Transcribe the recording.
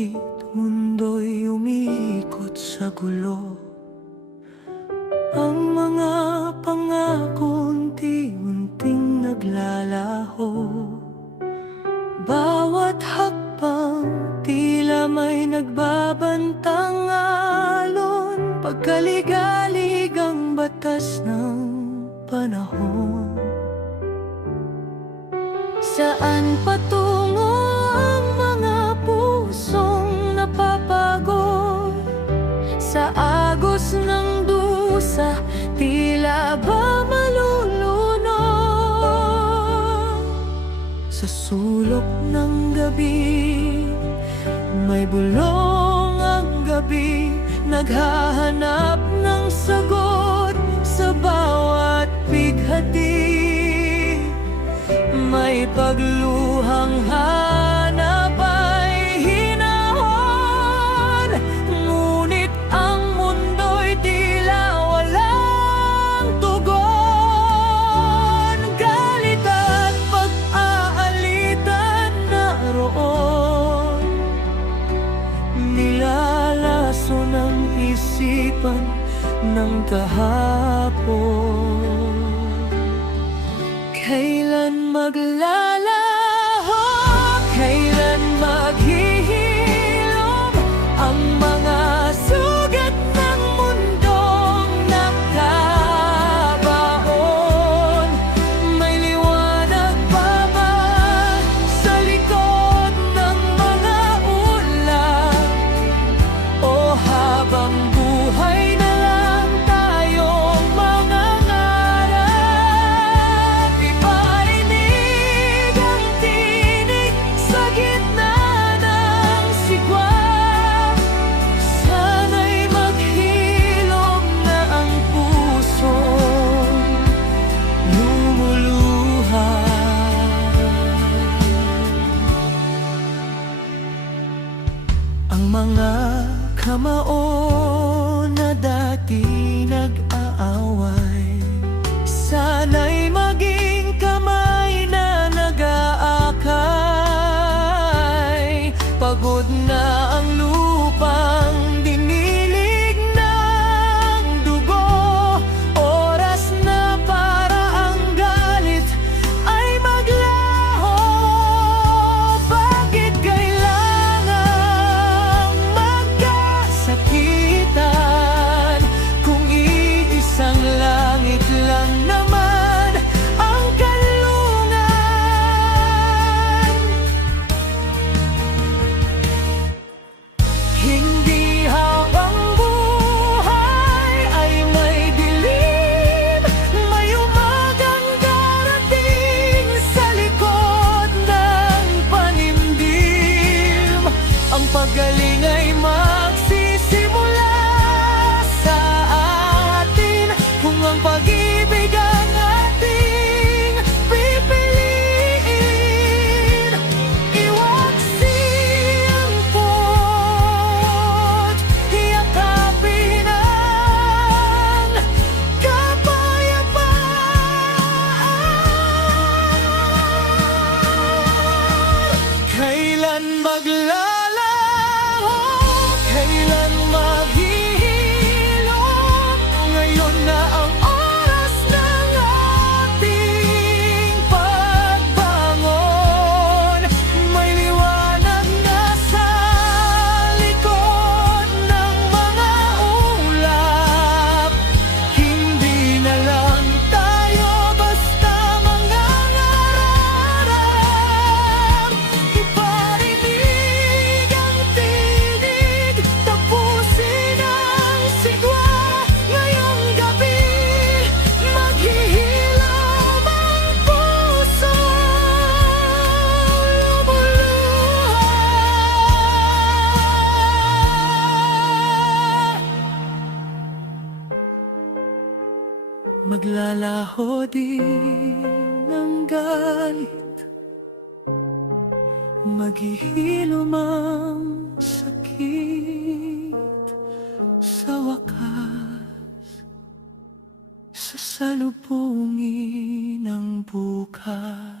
kahit mundo'y umiikot sa gulo. Ang mga pangako unti-unting naglalaho. Bawat hakbang tila may nagbabantang alon, pagkaligalig ang batas ng panahon. Saan patungo ang mga pusong napapagod? Sa agos ng dusa, tila ba malulunod? Sa sulok ng gabi, may bulong ang gabi, naghahanap ng sagot sa bawat bighati. May pagluhang hanap ay hinahon, ngunit ang mundo'y tila walang tugon. Galit at pag-aalitan naroon, nilalaso ng isipan ng kahapon. Kailan maglalaho, kailan maghihilom ang mga sugat ng mundong nakabaon? May liwanag pa ba sa likod ng mga ulap? O habang buhay na lang tayong mangangarap? Iparinig ang tinig sa gitna ng sigwa. Sana'y maghilom na ang pusong lumuluha. Ang mga kamao na dati nag-aaway, sana'y maging kamay na nag-aakay. Pagod na ang lupang dinilig ng dugo, oras na para ang galit ay maglaho. Bakit kailangang magkasakitan kung iisang langit lang naman ang kanlungan? Hindi habang buhay ay may dilim, may umagang darating sa likod ng panimdim. Ang paggaling ay magsisimula sa atin kung ang pag-ibig ang ating pipiliin. Iwaksi ang pot, yakapin ang kapayapaan. Kailan maglalaho, kailan maghihilom? Ngayon na ang oras ng ating pagbangon. May liwanag na sa likod ng mga ulap. Hindi na lang tayo basta mangangarap. Iparinig ang tinig, tapusin ang sigwa. Ngayong gabi, maghihilom ang puso lumuluha. Maglalaho din ang galit, maghihilom ang sakit. Sa wakas, sasalubungin ang bukas.